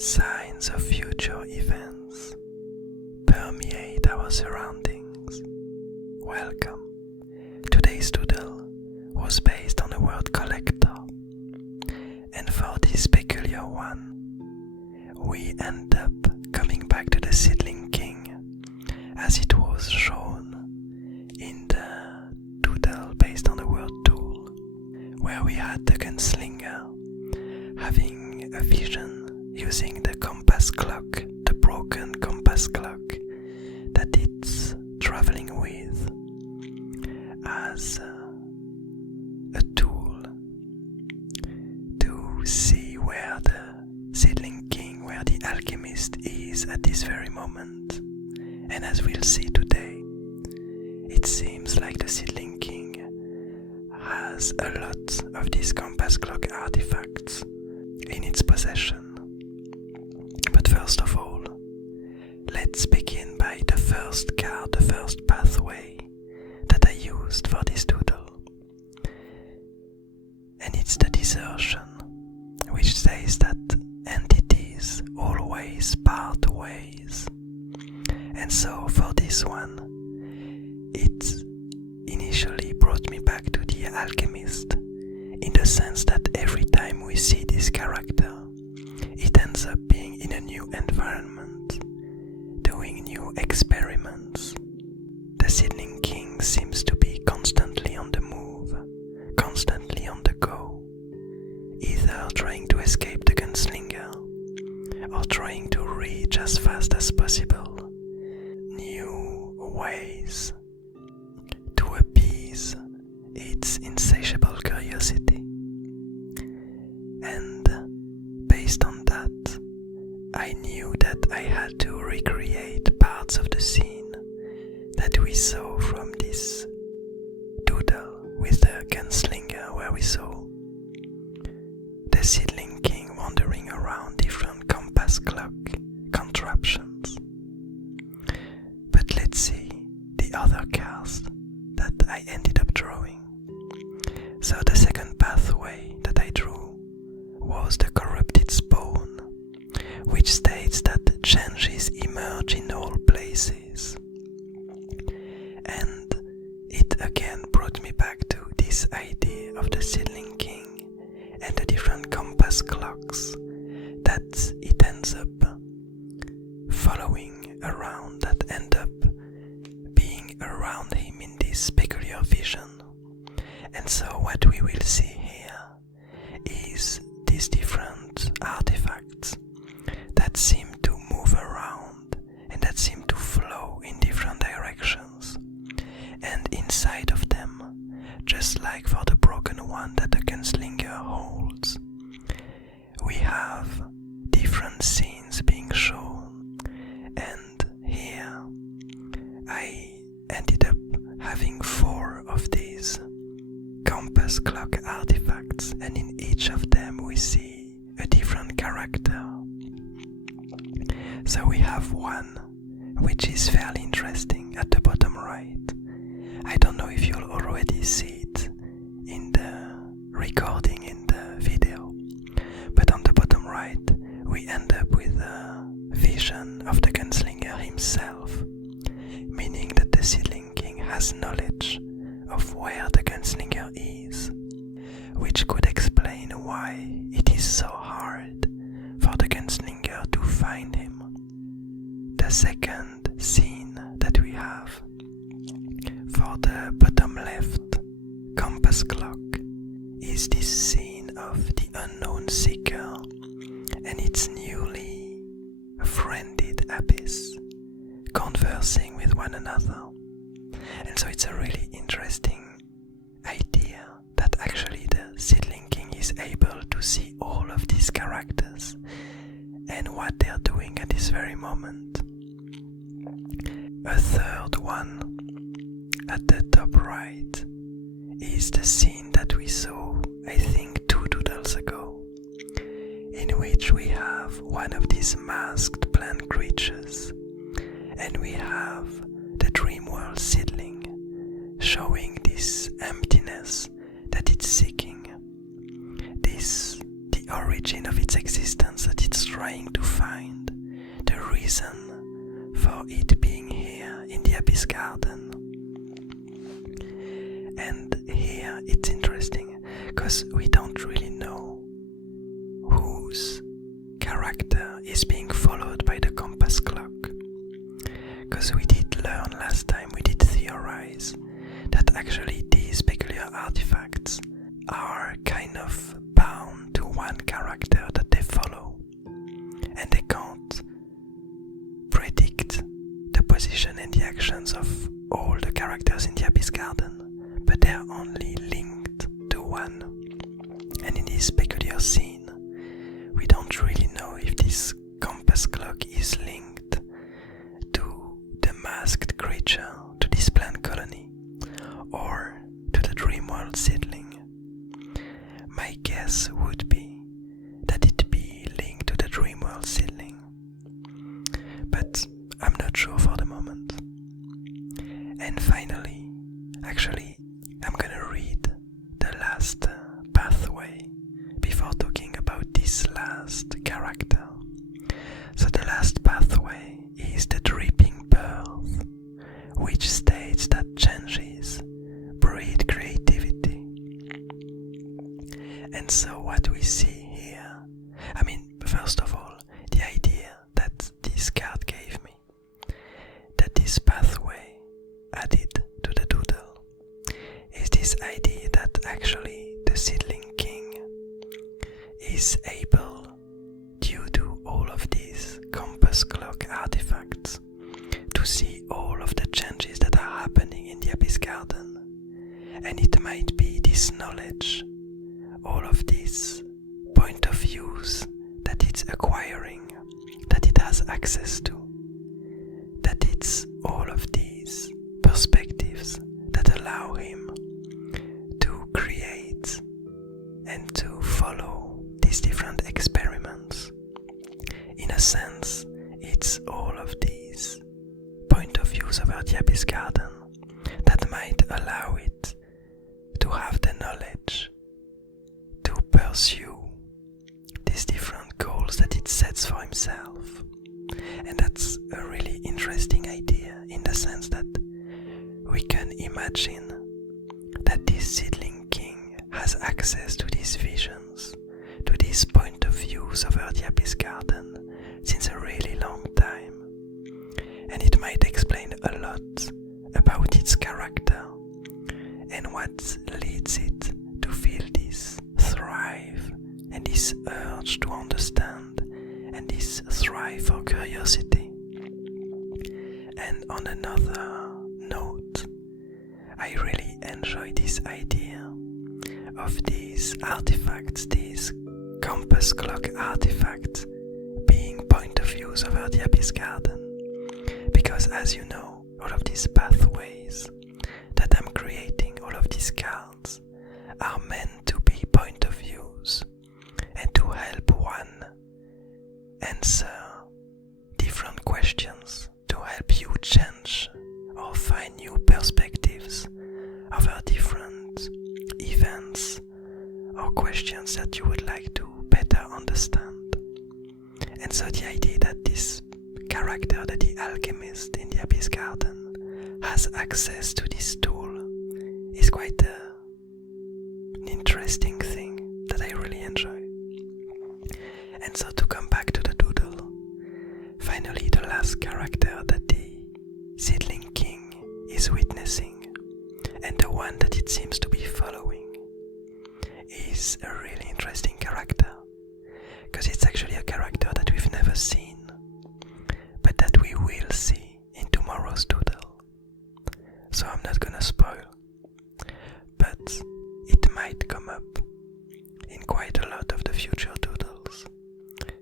Signs of future events permeate our surroundings. Welcome. Today's doodle was based on a word collector, and for this peculiar one, we end up coming back to the Seedling King as it was shown in the doodle based on the word tool, where we had the gunslinger having a vision using the compass clock, the broken compass clock that it's traveling with as a tool to see where the Seedling King, where the alchemist is at this very moment. And as we'll see today, it seems like the Seedling King has a lot of these compass clock artifacts in its possession. But first of all, let's begin by the first card, the first pathway that I used for this doodle. And it's the desertion, which says that entities always part ways. And so for this one, it initially brought me back to the alchemist, in the sense that every time we see this character, it ends up being in a new environment, doing new experiments. The Seedling King seems to be constantly on the move, constantly on the go, either trying to escape the gunslinger or trying to reach as fast as possible new ways to appease its insatiable curiosity. And based on that, I knew that I had to recreate parts of the scene that we saw from this doodle with the gunslinger, where we saw the Seedling King wandering around different compass clock contraptions. But let's see the other cards that I ended up drawing. So the second pathway that I drew was the corrupted spawn, which states that changes emerge in all places. And it again brought me back to this idea of the Seedling King and the different compass clocks that it ends up following around, that end up being around him in this peculiar vision. And so what we will see here is these different artifacts that seem to move around and that seem to flow in different directions. And inside of them, just like for the broken one that the gunslinger holds, we have different scenes being shown. And here I ended up having 4 of these compass clock artifacts, and in each of them we see a different character. So we have one which is fairly interesting at the bottom right. I don't know if you'll already see it in the recording, in the video, but on the bottom right we end up with a vision of the gunslinger himself, meaning that the Seedling King has knowledge of where the gunslinger is, which could explain why it is so hard for the gunslinger to find him. The second scene that we have for the bottom left compass clock is this scene of the unknown seeker and its newly friended abyss conversing with one another. And so it's a really interesting idea that actually the Seedling King is able to see all of these characters and what they're doing at this very moment. A third one at the top right is the scene that we saw, I think, 2 doodles ago, in which we have one of these masked plant creatures, and we have the Dreamworld Seedling showing this emptiness that it's seeking, this the origin of its existence that it's trying to reason for it being here in the Abyss Garden. And here it's interesting because we don't really know whose character is being followed by the compass clock. Because we did learn last time, we did theorize that actually these peculiar artifacts are kind of bound to one character that they follow, and they can't predict the position and the actions of all the characters in the Abyss Garden, but they're only linked to one. And in this peculiar scene, we don't really know if this compass clock is linked to the masked creature, to this plant colony, or to the Dreamworld seedling. My guess would be that it be linked to the Dreamworld seedling, but I'm not sure for the moment. And finally, actually, I'm gonna read the last pathway before talking about this last character. So the last pathway is the Dripping Birth, which states that changes breed creativity. And so what we see here, I mean, first of all, the idea that this card gave me, that this pathway added to the doodle, is this idea that actually the Seedling King is able, due to all of these compass clock artifacts, to see all of the changes that are happening in the Abyss Garden. And it might be this knowledge, all of these point of views that it's acquiring, that it has access to, that it's all of these perspectives that allow him to create and to follow these different experiments. In a sense, it's all of these point of views about the Abyss Garden that might allow it to have the knowledge to pursue these different goals that it sets for himself. And that's a really interesting idea, in the sense that we can imagine that this Seedling King has access to these visions, to these point of views over the Abyss Garden since a really long time. And it might explain a lot about its character and what leads it to feel this thrive and this urge to understand and this thrive for curiosity. And on another note, I really enjoy this idea of these artifacts, these compass clock artifacts, being point of views over the Abyss Garden. Because as you know, all of these pathways that I'm creating, all of these cards, are meant to be point of views and to help one answer different questions, to help you change or find new perspectives over different events or questions that you would like to better understand. And so the idea that this character, that the alchemist in the Abyss Garden, has access to this tool is quite an interesting thing that I really enjoy. And so to come back to the doodle, finally the last character that the Seedling King is witnessing, and the one that it seems to be following, is a really interesting character, because it's actually a character that we've never seen, but that we will see in tomorrow's doodle. So I'm not gonna spoil, but it might come up in quite a lot of the future doodles,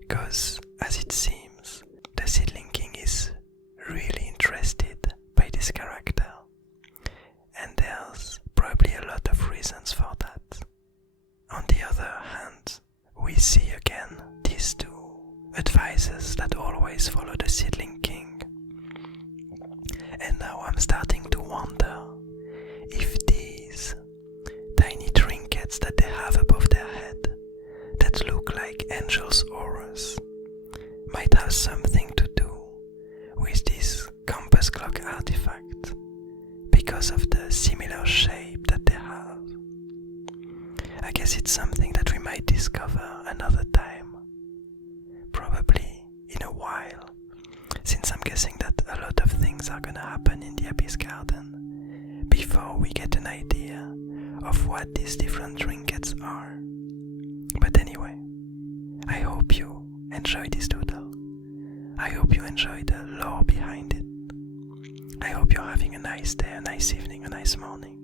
because as it seems, the Seedling King is really interested by this character, and there's probably a lot of reasons for that. On the other hand, we see again these two advisors that always follow the Seedling King. And now I'm starting to wonder if these tiny trinkets that they have above their head, that look like angels' auras, might have something to do I guess it's something that we might discover another time, probably in a while, since I'm guessing that a lot of things are gonna happen in the Abyss Garden before we get an idea of what these different trinkets are. But anyway, I hope you enjoyed this doodle. I hope you enjoyed the lore behind it. I hope you're having a nice day, a nice evening, a nice morning,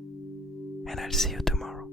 and I'll see you tomorrow.